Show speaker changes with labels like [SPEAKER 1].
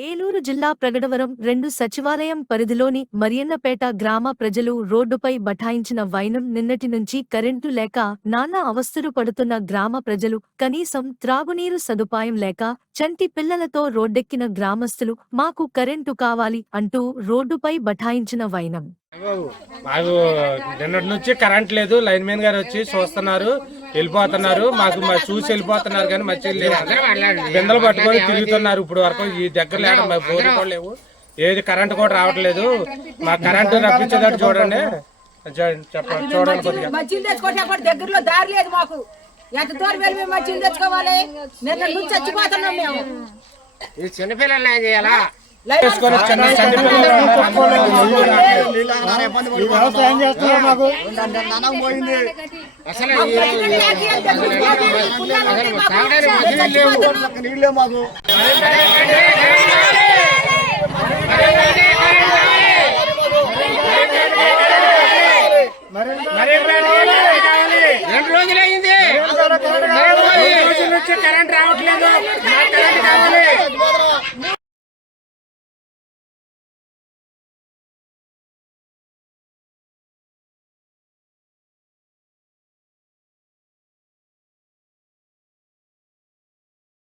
[SPEAKER 1] ఏలూరు జిల్లా ప్రగడవరం రెండు సచివాలయం పరిధిలోని మరియన్నపేట గ్రామ ప్రజలు రోడ్డుపై బఠాయించిన వైనం నిన్నటి నుంచి కరెంటు లేక నానా అవస్థలు పడుతున్న గ్రామ ప్రజలు కనీసం త్రాగునీరు సదుపాయం లేక చంటి పిల్లలతో రోడ్డెక్కిన గ్రామస్తులు మాకు కరెంటు కావాలి అంటూ రోడ్డుపై బఠాయించిన వైనం.
[SPEAKER 2] మాకు నిన్నటి నుంచి కరెంట్ లేదు. లైన్ మ్యాన్ గారు వచ్చి చూస్తున్నారు. వెళ్ళిపోతున్నారు. మాకు మా చూసి వెళ్ళిపోతున్నారు కానీ మంచి బిందెలు పట్టుకొని తిరుగుతున్నారు ఇప్పుడు వరకు. ఈ దగ్గర లేడం. మా బోర్లు కూడా లేవు. ఏది కరెంట్ కూడా రావట్లేదు. మా కరెంటు రప్పించేటట్టు చూడండి. చెప్పండి. చూడండి కొద్దిగా.
[SPEAKER 3] మధ్యలో తెచ్చుకోవటం కూడా దగ్గరలో దారి లేదు మాకు. ఎంత దూరం వెళ్ళి మేము మధ్యలో తెచ్చుకోవాలి? నిన్న నుంచి చచ్చిపోతున్నాం మేము.
[SPEAKER 4] ఈ చిన్నపిల్లలు ఏం చేయాలా?
[SPEAKER 2] వేసుకొని చిన్న చంటి పిల్లలు
[SPEAKER 5] వ్యవసాయం చేస్తున్నారు మాకు?
[SPEAKER 4] అసలు
[SPEAKER 5] నీళ్ళే మాకు.
[SPEAKER 4] రెండు రోజులు అయింది
[SPEAKER 2] కరెంట్ రావట్లేదు.